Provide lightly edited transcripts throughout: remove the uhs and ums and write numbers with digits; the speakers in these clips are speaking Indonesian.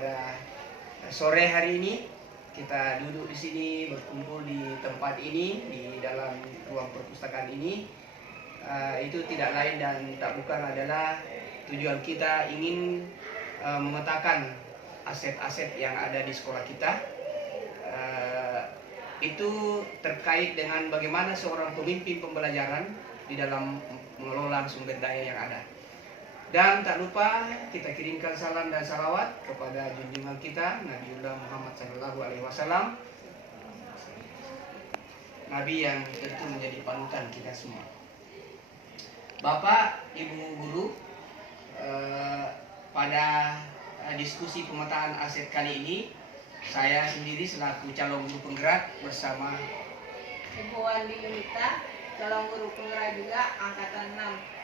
pada sore hari ini. Kita duduk di sini, berkumpul di tempat ini, di dalam ruang perpustakaan ini. Itu tidak lain dan tak bukan adalah tujuan kita ingin memetakan aset-aset yang ada di sekolah kita. Itu terkait dengan bagaimana seorang pemimpin pembelajaran di dalam mengelola sumber daya yang ada. Dan tak lupa kita kirimkan salam dan salawat kepada junjungan kita Nabiullah Muhammad SAW, Nabi yang tentu menjadi panutan kita semua. Bapak, Ibu guru, pada diskusi pemetaan aset kali ini, saya sendiri selaku calon guru penggerak bersama Ibu Andi Yunita, calon guru penggerak juga angkatan 6.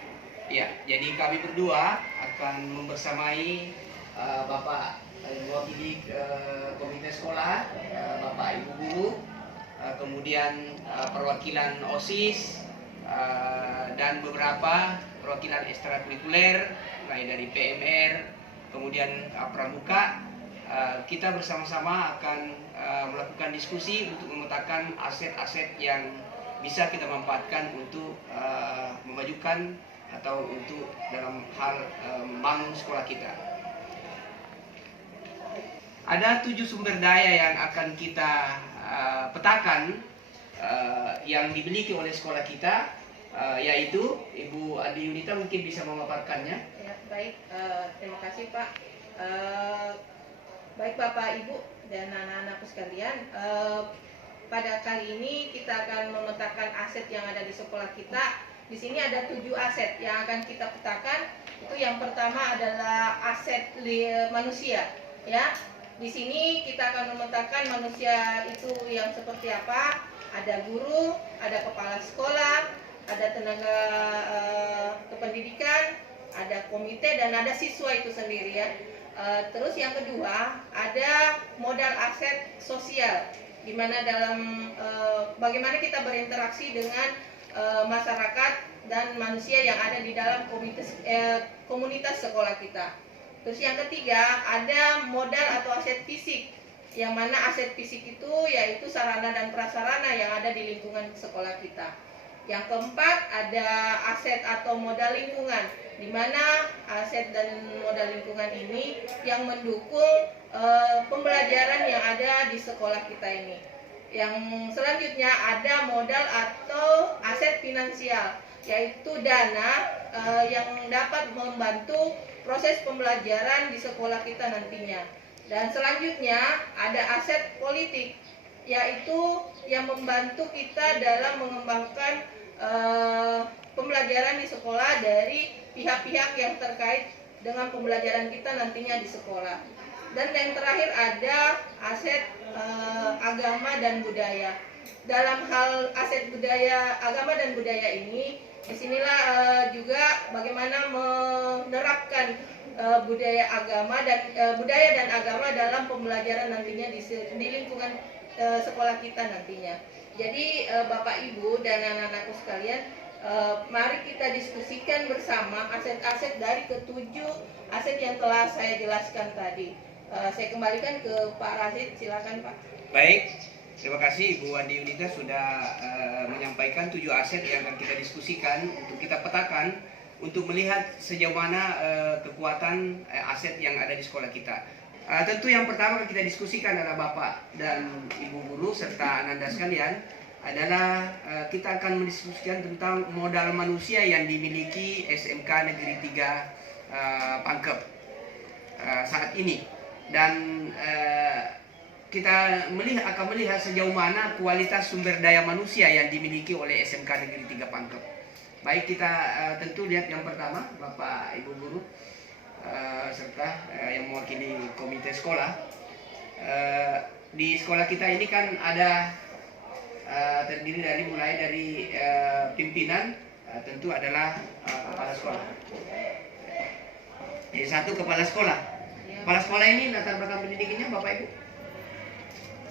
Ya, jadi kami berdua akan membersamai Bapak mewakili komite sekolah, Bapak Ibu guru, kemudian perwakilan OSIS, dan beberapa perwakilan ekstrakurikuler, mulai dari PMR, kemudian pramuka. Kita bersama-sama akan melakukan diskusi untuk memetakan aset-aset yang bisa kita manfaatkan untuk memajukan atau untuk dalam hal membangun sekolah kita. Ada 7 sumber daya yang akan kita petakan yang dimiliki oleh sekolah kita, yaitu Ibu Andi Yunita mungkin bisa memaparkannya. Ya, baik, terima kasih Pak. Baik Bapak Ibu dan anak-anakku sekalian, pada kali ini kita akan memetakan aset yang ada di sekolah kita. Di sini ada 7 aset yang akan kita petakan. Itu yang pertama adalah aset manusia, ya. Di sini kita akan memetakan manusia itu yang seperti apa. Ada guru, ada kepala sekolah, ada tenaga kependidikan, ada komite, dan ada siswa itu sendiri, ya. Terus yang kedua ada modal aset sosial, di mana dalam bagaimana kita berinteraksi dengan masyarakat dan manusia yang ada di dalam komunitas sekolah kita. Terus yang ketiga ada modal atau aset fisik, yang mana aset fisik itu yaitu sarana dan prasarana yang ada di lingkungan sekolah kita. Yang keempat ada aset atau modal lingkungan, di mana aset dan modal lingkungan ini yang mendukung pembelajaran yang ada di sekolah kita ini. Yang selanjutnya ada modal atau aset finansial, yaitu dana yang dapat membantu proses pembelajaran di sekolah kita nantinya. Dan selanjutnya ada aset politik, yaitu yang membantu kita dalam mengembangkan pembelajaran di sekolah dari pihak-pihak yang terkait dengan pembelajaran kita nantinya di sekolah. Dan yang terakhir ada aset agama dan budaya. Dalam hal aset budaya, agama dan budaya ini, disinilah juga bagaimana menerapkan budaya dan agama dalam pembelajaran nantinya di lingkungan sekolah kita nantinya. Jadi Bapak Ibu dan anak-anakku sekalian, mari kita diskusikan bersama aset-aset dari ketujuh aset yang telah saya jelaskan tadi. Saya kembalikan ke Pak Rashid, silakan Pak. Baik, terima kasih Ibu Andi Yunita sudah menyampaikan 7 aset yang akan kita diskusikan untuk kita petakan untuk melihat sejauh mana kekuatan aset yang ada di sekolah kita. Tentu yang pertama kita diskusikan adalah Bapak dan Ibu guru serta Ananda sekalian adalah kita akan mendiskusikan tentang modal manusia yang dimiliki SMK Negeri 3 Pangkep saat ini. Dan kita akan melihat sejauh mana kualitas sumber daya manusia yang dimiliki oleh SMK Negeri 3 Pangkep. Baik, kita tentu lihat yang pertama Bapak Ibu guru serta yang mewakili komite sekolah. Di sekolah kita ini kan ada terdiri dari mulai dari pimpinan, tentu adalah kepala sekolah. Jadi satu kepala sekolah. Kepala sekolah ini latar belakang pendidikannya Bapak Ibu?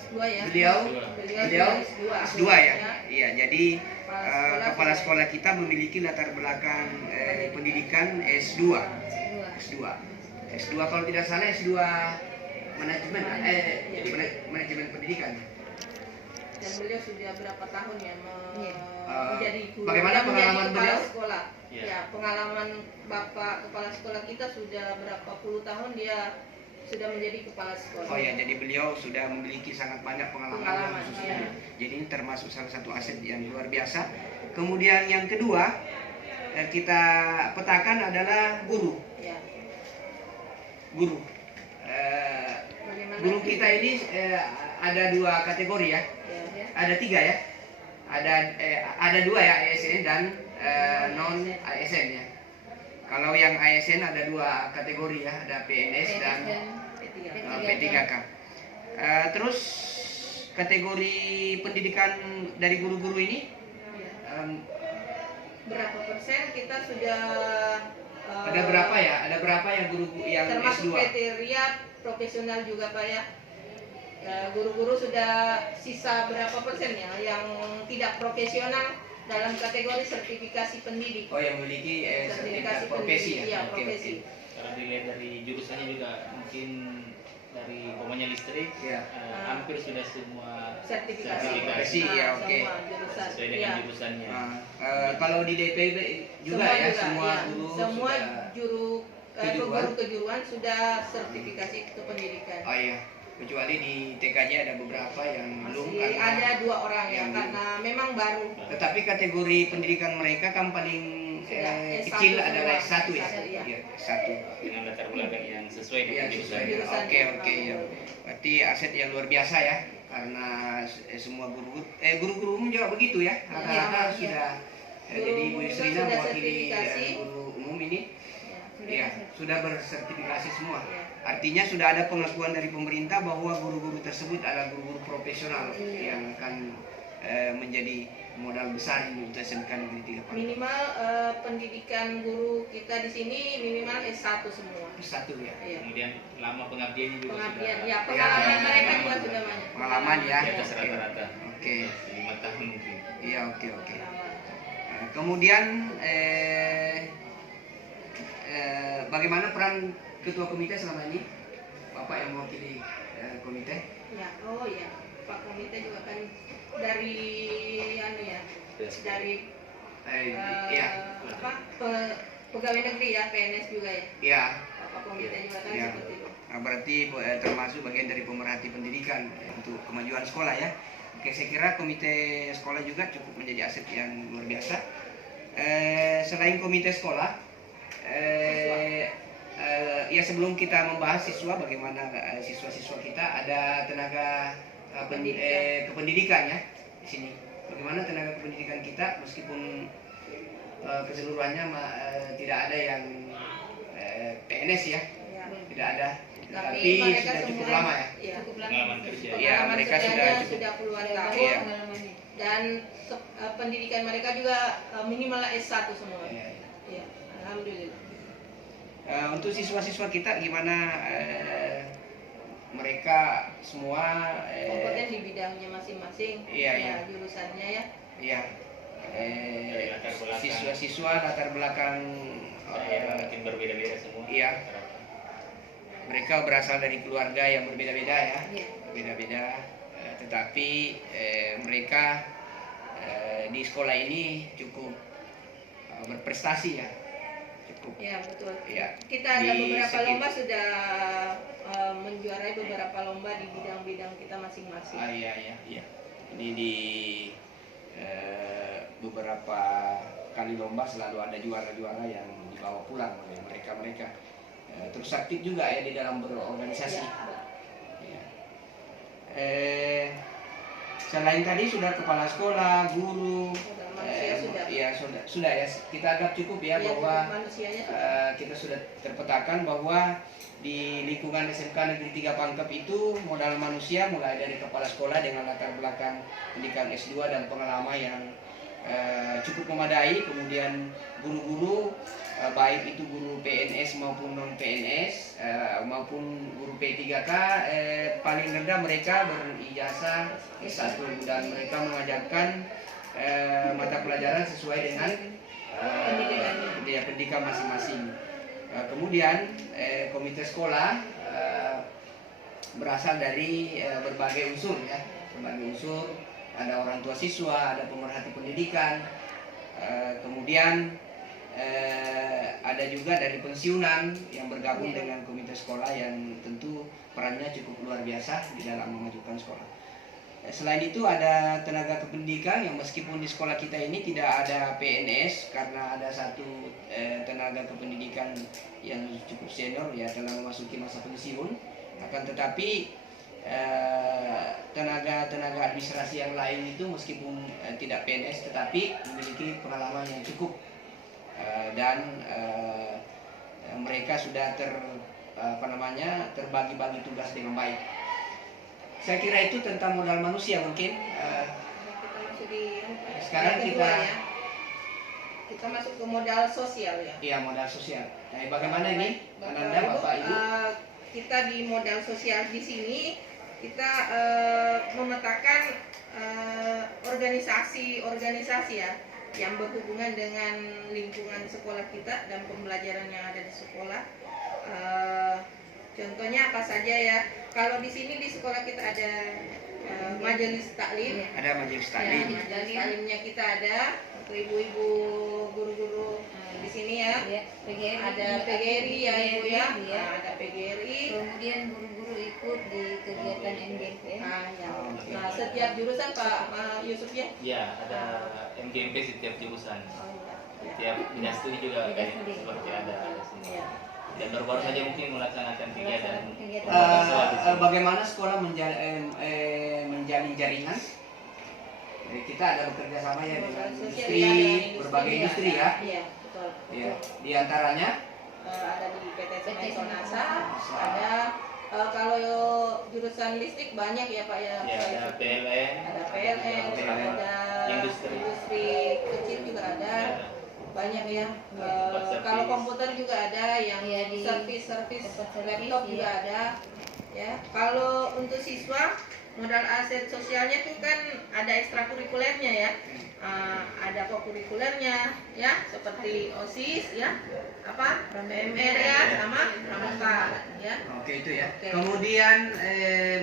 S2 ya. Beliau S2 ya. Iya, jadi kepala sekolah kita memiliki latar belakang pendidikan S2. S2 kalau tidak salah S2 jadi manajemen pendidikan. Dan beliau sudah berapa tahun ya menjadi guru, bagaimana menjadi pengalaman kepala beliau? sekolah. Ya. Ya, pengalaman Bapak kepala sekolah kita sudah berapa puluh tahun dia sudah menjadi kepala sekolah. Oh ya, jadi beliau sudah memiliki sangat banyak pengalaman khususnya. ya. Jadi ini termasuk salah satu aset yang luar biasa. Kemudian yang kedua kita petakan adalah guru. Ya. Guru. Bagaimana Guru kita ini ada dua kategori ya. Ya. Ada tiga ya. Ada dua ya, ASN dan non ASN ya. Kalau yang ASN ada dua kategori ya, ada PNS dan P3K. Terus kategori pendidikan dari guru-guru ini Berapa persen kita sudah ada berapa ya? Ada berapa yang guru yang termasuk S2? kriteria profesional juga Pak ya. Guru-guru sudah sisa berapa persen ya yang tidak profesional dalam kategori sertifikasi pendidik. Oh, yang memiliki sertifikat profesi pendidik, ya? iya, Oke, profesi. oke. Kalau dilihat dari jurusannya juga mungkin dari umpamanya listrik, Iya. hampir sudah semua Sertifikasi. Profesi, ya, oke. Semua jurusan. sesuai dengan Iya. jurusannya. Kalau di DPB juga ya, semua iya. guru Semua sudah kejuruan. guru kejuruan sudah sertifikasi kependidikan. Oh iya, kecuali di TKJ ada beberapa yang belum Masih ada 2 orang ya yang karena memang baru. Tetapi kategori pendidikan mereka kan paling Sudah, S1 kecil semua. adalah S1 ya. S1, iya. Iya, S1. Dengan latar belakang yang sesuai Iya, dengan sesuai. jurusannya. jurusan. Oke, oke ya. Berarti aset yang luar biasa ya, karena semua guru-guru umum juga begitu ya. Rata-rata Iya. sudah. Guru Jadi Bu umum juga Yusrina sudah mewakili sertifikasi. guru umum ini, Ya, ya sudah bersertifikasi semua. Iya. Artinya sudah ada pengakuan dari pemerintah bahwa guru-guru tersebut adalah guru-guru profesional yang akan menjadi modal besar ini untuk SMK Negeri 3 Pangkep. Minimal pendidikan guru kita di sini minimal S1 semua. S1 ya. Iya. Kemudian lama pengabdiannya juga Pengabdian, sudah ya pengalaman Ya, mereka pengalaman. juga sudah banyak. Pengalaman ya. di atas rata-rata. Oke. 5 tahun mungkin. Iya, oke. Pengalaman. Kemudian bagaimana peran ketua komite selama ini? Bapak yang mewakili komite? Ya, oh ya, Pak Komite juga kan dari dari Iya. pegawai negeri ya, PNS juga ya. Iya. Pak Komite juga kan Iya. seperti itu. Nah, berarti termasuk bagian dari pemerhati pendidikan untuk kemajuan sekolah ya. Oke, saya kira komite sekolah juga cukup menjadi aset yang luar biasa. Selain komite sekolah, ya sebelum kita membahas siswa, bagaimana siswa-siswa kita, ada tenaga kependidikan ya di sini. Bagaimana tenaga kependidikan kita, meskipun keseluruhannya tidak ada yang PNS ya, Ya. tidak ada. Tapi Tapi mereka sudah cukup semua- lama ya. Iya. Pengalaman kerja. Iya, Pengalaman mereka kerjanya sudah sudah puluhan tahun. Iya. Dan pendidikan mereka juga minimal S1 semua. Iya. Iya, alhamdulillah. Untuk siswa-siswa kita gimana mereka semua Kompeten di bidangnya masing-masing. Iya, ya, iya. jurusannya ya. ya Dari latar belakang. siswa-siswa latar belakang Mungkin berbeda-beda semua. Iya. Mereka berasal dari keluarga yang berbeda-beda ya, Iya. berbeda-beda, tetapi mereka di sekolah ini cukup berprestasi ya, cukup. Ya, betul. Iya. Kita ada Di beberapa sekitar- lomba sudah menjuarai beberapa lomba di bidang-bidang kita masing-masing. Iya. Ini di beberapa kali lomba selalu ada juara-juara yang dibawa pulang oleh mereka. Terus aktif juga ya di dalam berorganisasi. Ya. Ya. Selain tadi sudah kepala sekolah, guru, Sudah, manusia sudah. ya sudah ya. Kita anggap cukup ya Ya, bahwa manusianya sudah. kita sudah terpetakan bahwa di lingkungan SMK Negeri 3 Pangkep itu modal manusia mulai dari kepala sekolah dengan latar belakang pendidikan S2 dan pengalaman yang cukup memadai, kemudian guru-guru baik itu guru PNS maupun non PNS maupun guru P3K paling rendah mereka berijazah S1 dan mereka mengajarkan mata pelajaran sesuai dengan pendidikan masing-masing. Kemudian komite sekolah berasal dari berbagai unsur ya, berbagai unsur. Ada orang tua siswa, ada pemerhati pendidikan, kemudian ada juga dari pensiunan yang bergabung dengan komite sekolah yang tentu perannya cukup luar biasa di dalam memajukan sekolah. Selain itu ada tenaga kependidikan yang meskipun di sekolah kita ini tidak ada PNS karena ada satu tenaga kependidikan yang cukup senior ya telah memasuki masa pensiun, akan tetapi tenaga administrasi yang lain itu meskipun tidak PNS tetapi memiliki pengalaman yang cukup dan mereka sudah terbagi-bagi tugas dengan baik. Saya kira itu tentang modal manusia mungkin. Kita masuk di Sekarang yang kedua, kita- ya. Kita masuk ke modal sosial ya. Iya, modal sosial. Nah, bagaimana ini, Ananda, Bapak Ibu? Kita di modal sosial di sini kita memetakan organisasi ya yang berhubungan dengan lingkungan sekolah kita dan pembelajaran yang ada di sekolah. Contohnya apa saja ya? Kalau di sini di sekolah kita ada majelis taklim. Ada majelis Ya, taklim. majelis taklimnya kita ada untuk ibu-ibu guru-guru di sini ya. PGRI, Ada PGRI ya ibu ya. Iya. Nah, ada PGRI. Kemudian guru-guru ikut di kegiatan MGMP. Nah, setiap jurusan Pak Yusuf ya. Ya, ada MGMP setiap jurusan. Oh, iya. Setiap bidang studi juga Bidang kayak studi. seperti ada di sini. Iya. Dan baru-baru saja mungkin melaksanakan kegiatan. Bagaimana sekolah menjalin jaringan? Kita ada bekerja sama ya dengan Sosial industri, ya, dengan berbagai industri ya. Iya, betul. Ya, di antaranya Ada di PT Semen Sonasa, ada kalau jurusan listrik banyak ya Pak ya. Ya, Pak ada Yusuf. PLN, Ada PLN, ada Industri. industri kecil juga ada. ya, Banyak ya. Tempat servis. Kalau komputer juga ada yang Iya, di servis tempat servis, laptop iya. juga ada. Ya, kalau untuk siswa modal aset sosialnya itu kan ada ekstrakurikulernya ya. Ada kokurikulernya ya seperti OSIS ya, apa PMR ya sama pramuka ya. oke itu ya. Oke. Kemudian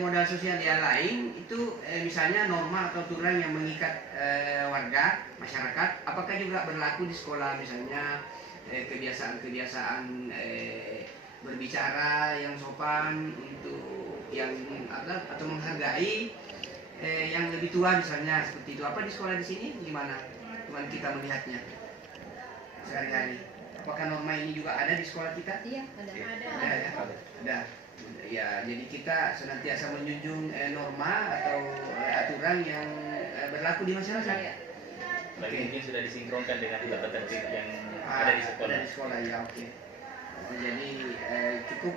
modal sosial yang lain itu misalnya norma atau aturan yang mengikat warga masyarakat, apakah juga berlaku di sekolah misalnya kebiasaan-kebiasaan berbicara yang sopan untuk yang atau menghargai yang lebih tua misalnya seperti itu. Apa di sekolah di sini gimana? Cuman kita melihatnya sehari-hari. Apakah norma ini juga ada di sekolah kita? Iya, ada. Ada ya? Ada. Ya, jadi kita senantiasa menjunjung norma atau aturan yang berlaku di masyarakat. Iya. Lagi mungkin sudah disinkronkan dengan tata tertib yang Ah, ada di sekolah. Ada di sekolah ya, oke. Jadi cukup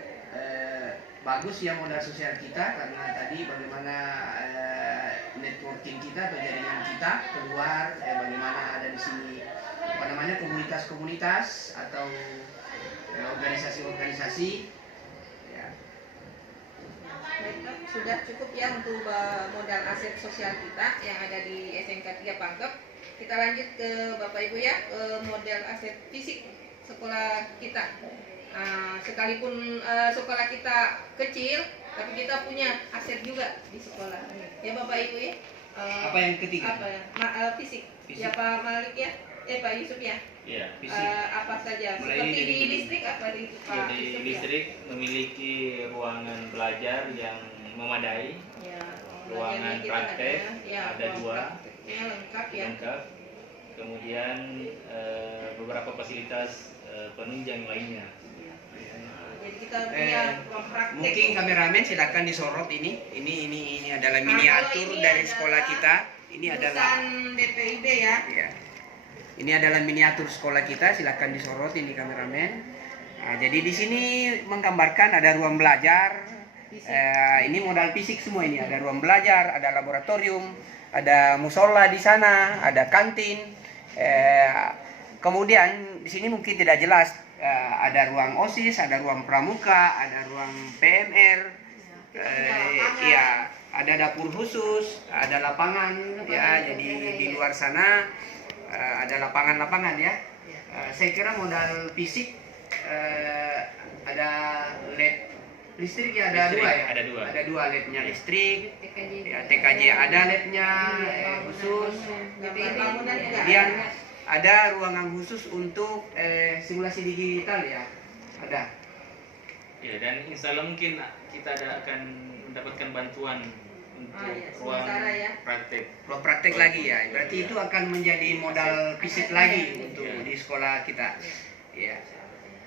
bagus ya modal sosial kita karena tadi bagaimana networking kita atau jaringan kita keluar, bagaimana ada di sini apa namanya komunitas-komunitas atau organisasi-organisasi. Ya. Baiklah, sudah cukup ya untuk modal aset sosial kita yang ada di SMK 3 Pangkep. Kita lanjut ke Bapak Ibu ya, ke modal aset fisik sekolah kita. Sekalipun sekolah kita kecil, tapi kita punya aset juga di sekolah. Ya Bapak Ibu ya. Apa yang ketiga? Apa ya? Fisik. Fisik. Ya Pak Malik ya. Pak Yusuf ya. Iya. Fisik. Apa saja? Mulai Seperti dari di dulu. listrik apa di Pak Jadi Yusuf ya? listrik memiliki ruangan belajar yang memadai, Ya, ruangan kita praktek, ya, ada ruang dua. prakteknya lengkap ya. lengkap. Kemudian beberapa fasilitas penunjang lainnya. Jadi kita punya ruang praktek. Mungkin kameramen silakan disorot ini. Ini adalah miniatur ini dari adalah sekolah kita. Ini adalah Jurusan BPIB ya. ya. Ini adalah miniatur sekolah kita, silakan disorot ini kameramen. Nah, jadi di sini menggambarkan ada ruang belajar. Ini modal fisik semua ini, ada ruang belajar, ada laboratorium, ada musola di sana, ada kantin. Kemudian di sini mungkin tidak jelas, ada ruang OSIS, ada ruang pramuka, ada ruang PMR, ya ada dapur khusus, ada lapangan, ya jadi di luar sana ada lapangan-lapangan ya. Saya kira modal fisik ada LED Listrik ya ada Listrik, dua ya. ada dua. Ada dua labnya listrik. TKJ. Ya, TKJ ada labnya khusus. Bangunan juga Kemudian ada. ada ruangan khusus untuk simulasi digital ya. Ada. Ya, dan insya Allah mungkin kita akan mendapatkan bantuan untuk iya, ruang sementara ya. praktek. Ruang praktek lagi ya. Berarti itu akan menjadi modal fisik lagi untuk Ya. di sekolah kita. Ya.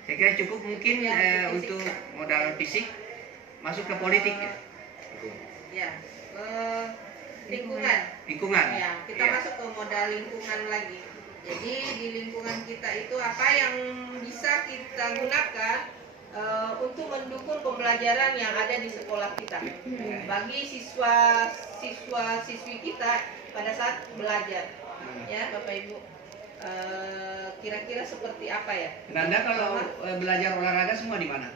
Saya kira cukup mungkin untuk modal fisik masuk ke politik ya. Ya, lingkungan. Lingkungan. Ya, kita Ya. masuk ke modal lingkungan lagi. Jadi di lingkungan kita itu apa yang bisa kita gunakan untuk mendukung pembelajaran yang ada di sekolah kita. Bagi siswa-siswi kita pada saat belajar. Ya, Bapak Ibu. Kira-kira seperti apa ya? Dan Anda kalau belajar olahraga semua di mana?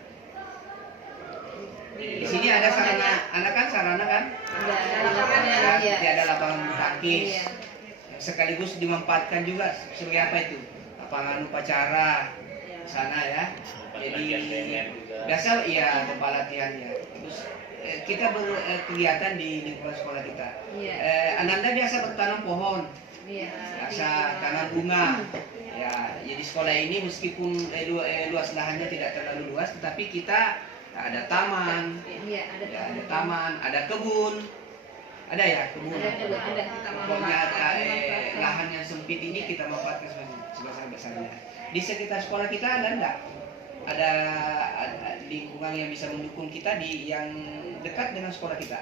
Di sini ada sarana, Anda kan sarana kan? Ada lapangan ya. Seperti ada lapangan bulu tangkis. Iya. Sekaligus dimanfaatkan juga sebagai apa itu? Lapangan upacara Ya. sana ya. Tempat Jadi latihan BMR juga. biasa iya tempat latihan ya. Terus kita berkegiatan di lingkungan sekolah kita. Iya. Ananda biasa bertanam pohon, Iya. biasa tanam bunga. Ya, jadi sekolah ini meskipun luas lahannya tidak terlalu luas, tetapi kita ada taman, Iya, ada ya, ada taman, ada kebun, ada ya kebun. Ada. Pokoknya lahan yang sempit ini kita manfaatkan sebesar-besarnya. Di sekitar sekolah kita ada enggak? Ada lingkungan yang bisa mendukung kita di yang dekat dengan sekolah kita.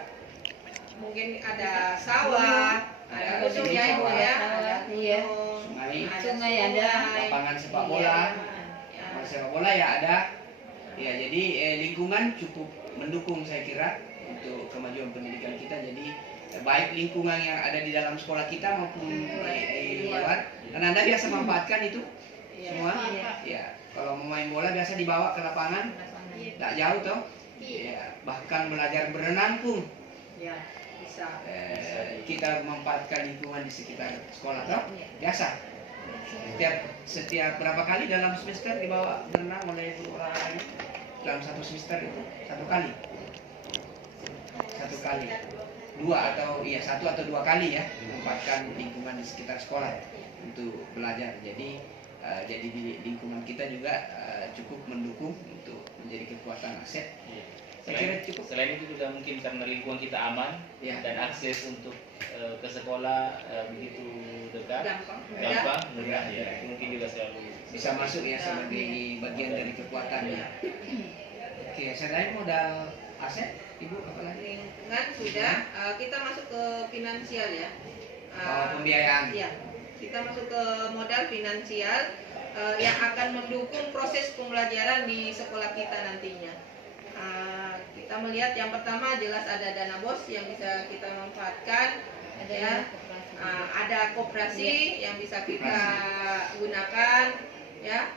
Mungkin ada sawah, ada gunung ya Ibu ya, ada Iya. gunung, Sungai. Sungai ada. Lapangan sepak bola, Ya. lapangan sepak bola ya ada. Ya jadi lingkungan cukup mendukung saya kira untuk kemajuan pendidikan kita. Jadi baik lingkungan yang ada di dalam sekolah kita maupun di luar. Dan Anda biasa manfaatkan itu semua. Ya kalau mau main bola biasa dibawa ke lapangan, tak jauh toh. Ya bahkan belajar berenang pun Ya, bisa. kita memanfaatkan lingkungan di sekitar sekolah toh. Biasa. Setiap berapa kali dalam semester dibawa berenang oleh guru olahraganya? Dalam satu semester itu satu kali, satu atau dua kali ya memanfaatkan lingkungan di sekitar sekolah untuk belajar. Jadi di lingkungan kita juga cukup mendukung untuk menjadi kekuatan aset. Saya kira cukup. Selain itu juga mungkin karena lingkungan kita aman Ya. dan akses untuk ke sekolah begitu dekat, Gampang. gampang, mudah ya. Mungkin juga selalu Bisa masuk ya sebagai bagian dari kekuatannya. Oke, selain modal aset, Ibu apa lagi? Lingkungan sudah, kita masuk ke finansial ya. Pembiayaan. Iya, kita masuk ke modal finansial yang akan mendukung proses pembelajaran di sekolah kita nantinya. Kita melihat yang pertama jelas ada dana BOS yang bisa kita manfaatkan, ya. Ada koperasi yang bisa kita gunakan, ya.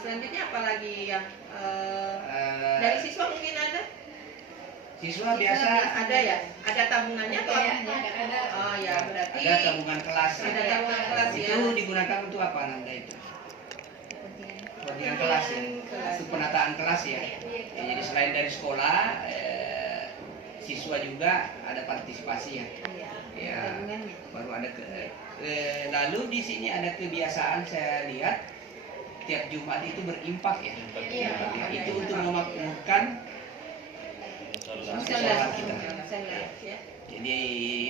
Selanjutnya apalagi yang dari siswa mungkin ada? Siswa biasa Ada ya? Ada tabungannya atau apa? Ada. Oh ya, berarti ada tabungan kelas. ada tabungan kelas ya. Itu digunakan untuk apa Nanda itu? Kepentingan kelas ya. Untuk penataan kelas ya. Jadi selain dari sekolah, siswa juga ada partisipasi ya. Ya, Tabungannya. baru ada lalu di sini ada kebiasaan saya lihat tiap Jumat itu berimpak ya. Iya. Ya, itu untuk memakmurkan Musola. kita. Ya. Jadi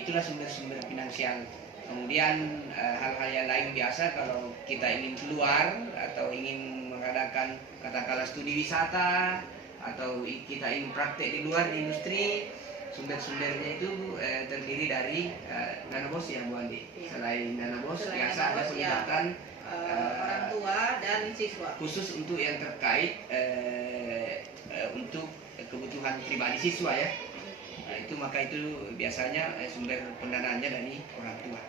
itulah sumber-sumber finansial. Kemudian hal-hal yang lain biasa kalau kita ingin keluar atau ingin mengadakan katakanlah studi wisata atau kita ingin praktek di luar di industri, sumber-sumbernya itu terdiri dari dana BOS ya Bu Andi. Selain dana BOS Selain biasa dana ada BOS, ya. pelibatan Orang tua dan siswa. khusus untuk yang terkait untuk kebutuhan pribadi siswa ya. Nah, itu maka itu biasanya sumber pendanaannya dari orang tua.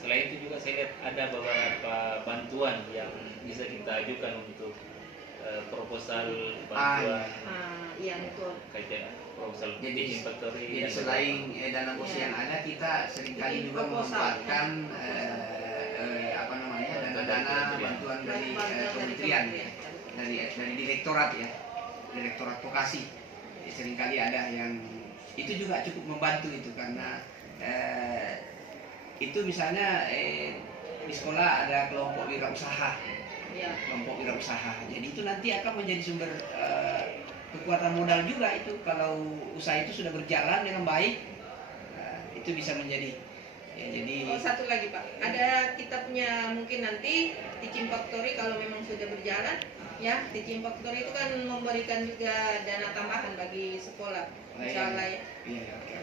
Selain itu juga saya lihat ada beberapa bantuan yang bisa kita ajukan untuk proposal bantuan Iya betul. kayak proposal Jadi, teaching factory. jadi dan selain dana BOS Ya. yang ada, kita seringkali Bikin juga proposal. memanfaatkan dana-dana bantuan dari kementerian ya, dari direktorat ya, direktorat vokasi. seringkali ada yang itu juga cukup membantu itu karena itu misalnya di sekolah ada kelompok wirausaha, Ya. kelompok wirausaha. Jadi itu nanti akan menjadi sumber kekuatan modal juga itu kalau usaha itu sudah berjalan dengan baik, itu bisa menjadi ya, jadi Oh, satu lagi Pak, ada kita punya mungkin nanti Teaching Factory kalau memang sudah berjalan, ya Teaching Factory itu kan memberikan juga dana tambahan bagi sekolah, insya Allah ya. Iya, oke.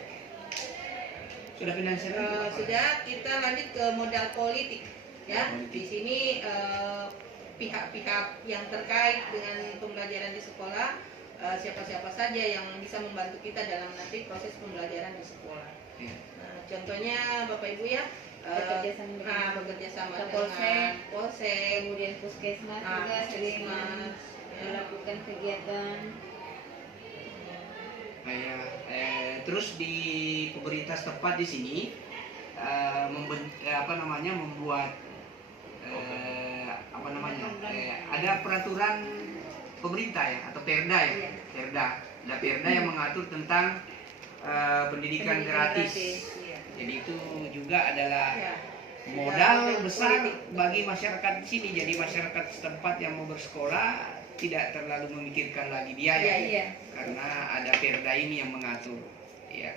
Sudah finansial? Sudah, kita lanjut ke modal politik, ya. Politik. Di sini pihak-pihak yang terkait dengan pembelajaran di sekolah, siapa-siapa saja yang bisa membantu kita dalam nanti proses pembelajaran di sekolah. Iya. Nah, contohnya Bapak Ibu ya, bekerja sama dengan Polsek, Polsek, kemudian puskesmas Ah, juga sering puskesmas, ya. melakukan kegiatan. Terus di pemerintah setempat di sini membuat ada peraturan pemerintah ya atau Perda ya, Iya. ada Perda yang mengatur tentang pendidikan gratis. Iya. Jadi itu juga adalah Ya. modal besar bagi masyarakat di sini. Jadi masyarakat setempat yang mau bersekolah tidak terlalu memikirkan lagi biaya, Iya. karena ada Perda ini yang mengatur. Ya,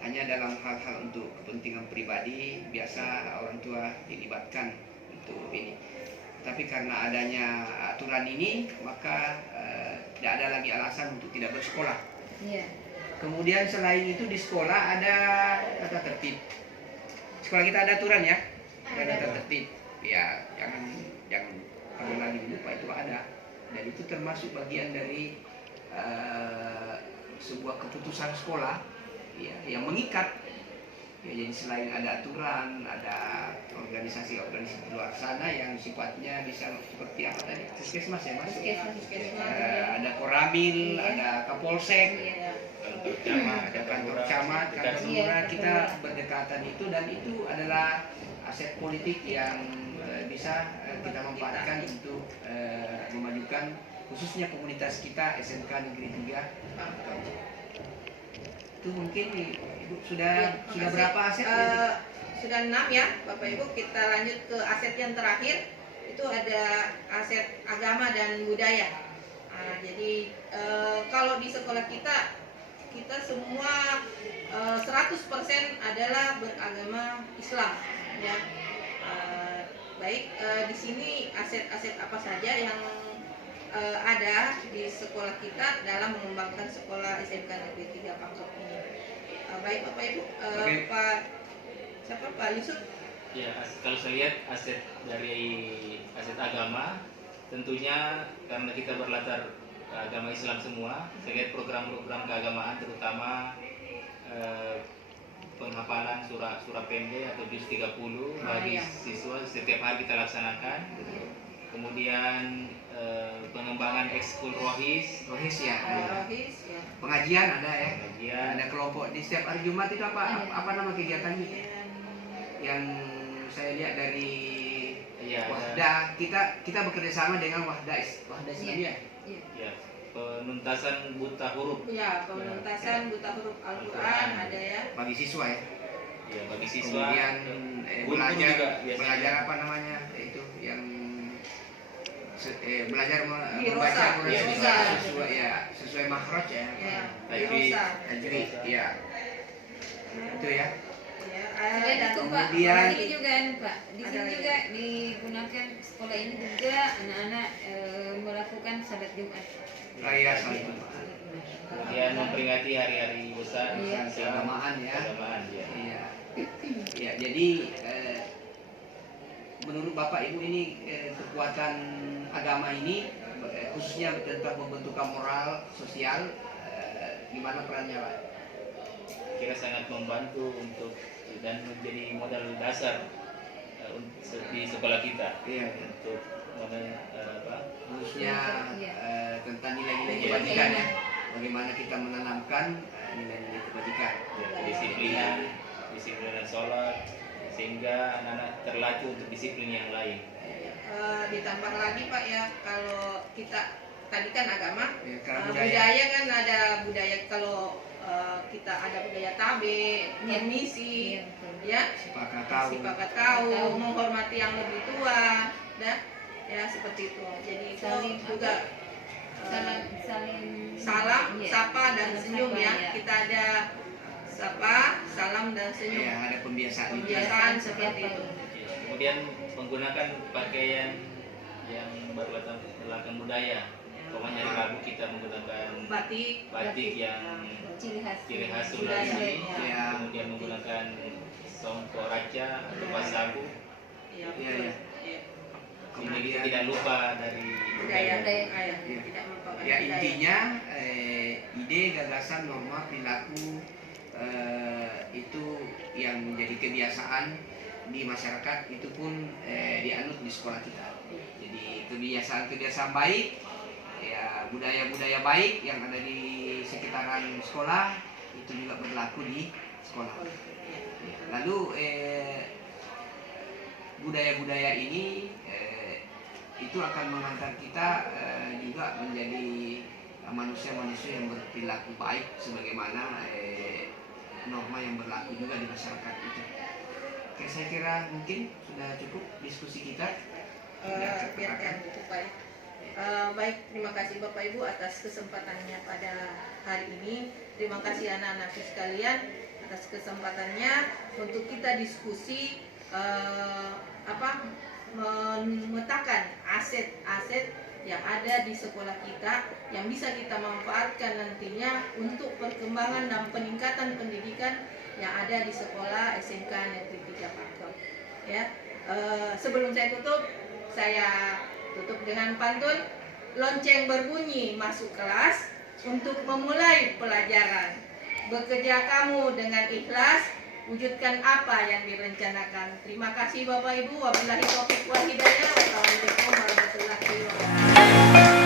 hanya dalam hal-hal untuk kepentingan pribadi biasa orang tua dilibatkan untuk ini. Tapi karena adanya aturan ini, maka tidak ada lagi alasan untuk tidak bersekolah. Iya. Kemudian selain itu di sekolah ada tata tertib. Sekolah kita ada aturan ya, ada tata tertib. Ya, jangan pernah lupa itu ada. Dan itu termasuk bagian dari sebuah keputusan sekolah ya, yang mengikat. Ya, jadi selain ada aturan, ada organisasi-organisasi di luar sana yang sifatnya bisa seperti apa tadi? Puskesmas ya Mas? Puskesmas. Ada Koramil, Iya. ada Kapolsek, Ya. ada kantor camat, kantor Iya, lurah, kantor kita lurah. berdekatan itu, dan itu adalah aset politik yang bisa kita manfaatkan untuk memajukan khususnya komunitas kita SMK Negeri 3. Itu mungkin Ibu sudah makasih. berapa aset? Sudah 6 ya Bapak Ibu. Kita lanjut ke aset yang terakhir. Itu ada aset agama dan budaya. Nah, jadi kalau di sekolah kita semua 100% adalah beragama Islam ya. Baik, di sini aset-aset apa saja yang ada di sekolah kita dalam mengembangkan sekolah SMK Negeri 3 Pangsok ini. Baik Bapak Ibu, Oke. Pak Yusuf. Ya, kalau saya lihat aset dari aset agama, tentunya karena kita berlatar agama Islam semua, saya lihat program-program keagamaan terutama penghafalan surah pendek atau juz 30 bagi iya. siswa setiap hari kita laksanakan. Kemudian pengembangan ekskul rohis, Rohis ya. Rohis ya. Pengajian ada ya. kemudian Ada kelompok di setiap hari Jumat itu apa nama kegiatannya? Yang saya lihat dari ya, Wahdah, kita bekerja sama dengan Wahdah Islamiyah. ya, penuntasan buta huruf Ya, penuntasan buta huruf Al-Quran ada ya. Bagi siswa ya. ya bagi siswa. Kemudian guru juga biasanya. belajar apa namanya itu yang belajar Dirosa. membaca Quran Dirosa. sesuai makhraj ya. Ya, Tajwid. Dirosa. Tajwid, ya. Itu ya. Ya, Selain dan itu Pak, kemudian- ini juga Pak, di Ada sini lagi. juga digunakan sekolah ini juga anak-anak melakukan salat Jumat. Raya salat Jumat. Kemudian memperingati hari-hari besar Iya. Keagamaan ya. keagamaan ya. Iya. Ya, jadi menurut Bapak Ibu ini kekuatan agama ini khususnya tentang pembentukan moral sosial gimana perannya Pak? Kira sangat membantu untuk dan menjadi modal dasar di sekolah kita Iya. untuk Khususnya Iya. tentang nilai-nilai Iya. kebajikan ya. Bagaimana kita menanamkan nilai-nilai kebajikan. disiplinan sholat sehingga anak-anak terlacu untuk disiplin yang lain. ditambah lagi Pak ya, kalau kita tadi kan agama, Ya, kalau budaya kan ada budaya, kalau kita ada budaya tabe, permisi, Iya, betul. ya, sepakat tahu. sipakat tahu, menghormati yang lebih tua, ya seperti itu. Jadi itu Saling juga saling salam, iya. sapa dan senyum Sapa, ya. iya. Kita ada sapa, salam dan senyum. Ya, ada pembiasaan itu. Kebiasaan seperti itu. Kemudian menggunakan pakaian yang berlatar belakang budaya. Pokoknya di Labu kita menggunakan Batik, yang ciri khas Sulawesi, budaya, ya. kemudian menggunakan songkok raca atau pasabu. ya, Iya, betul. iya. Ya. Ini kita tidak lupa dari Budaya, Budaya. ya, Iya. tidak melupakan Ya, budaya. intinya ide, gagasan, norma, perilaku itu yang menjadi kebiasaan di masyarakat itu pun dianut di sekolah kita. Jadi kebiasaan-kebiasaan baik, ya budaya-budaya baik yang ada di sekitaran sekolah itu juga berlaku di sekolah. Ya, lalu budaya-budaya ini itu akan mengantar kita juga menjadi manusia-manusia yang berperilaku baik sebagaimana norma yang berlaku juga di masyarakat itu. Oke, saya kira mungkin sudah cukup diskusi kita. Biarkan cukup baik. Baik, terima kasih Bapak Ibu atas kesempatannya pada hari ini. Terima kasih anak-anak sekalian atas kesempatannya untuk kita diskusi memetakan aset-aset yang ada di sekolah kita yang bisa kita manfaatkan nantinya untuk perkembangan dan peningkatan pendidikan yang ada di sekolah SMK Negeri 3 Pakem. Ya, sebelum saya tutup dengan pantun. Lonceng berbunyi masuk kelas untuk memulai pelajaran. Bekerja kamu dengan ikhlas, wujudkan apa yang direncanakan. Terima kasih Bapak Ibu. Wabillahi taufiq wal hidayah. Wassalamualaikum warahmatullahi wabarakatuh.